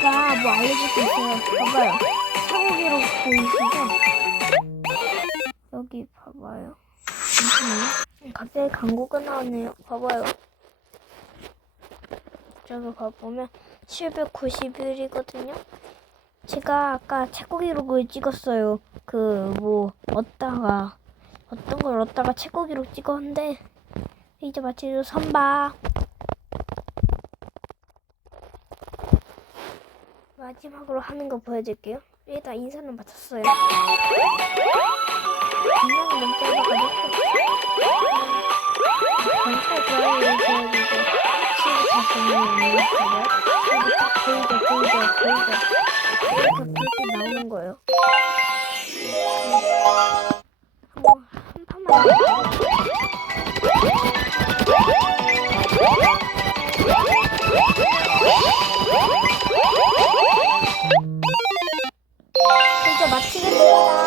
뭐 알려줄 게 있어요. 봐봐요. 최고 기록 보이시죠? 여기 봐봐요. 잠시만요. 갑자기 광고가 나왔네요. 봐봐요. 저기 가보면 791이거든요. 제가 아까 최고 기록을 찍었어요. 그 뭐 얻다가 어떤 걸 얻다가 최고 기록 찍었는데 이제 마치로 선박 마지막으로 하는 거 보여드릴게요. 일단 인사는 마쳤어요. 분명히 너무 짧아가지고 드라이를 보여드리고 치즈 다시는 올렸어요. 여기 딱 보이죠, 보이죠, 보이죠. 이렇게 그렇게 나오는 거예요. 한번 한 판만 해볼게요. 마치겠습니다.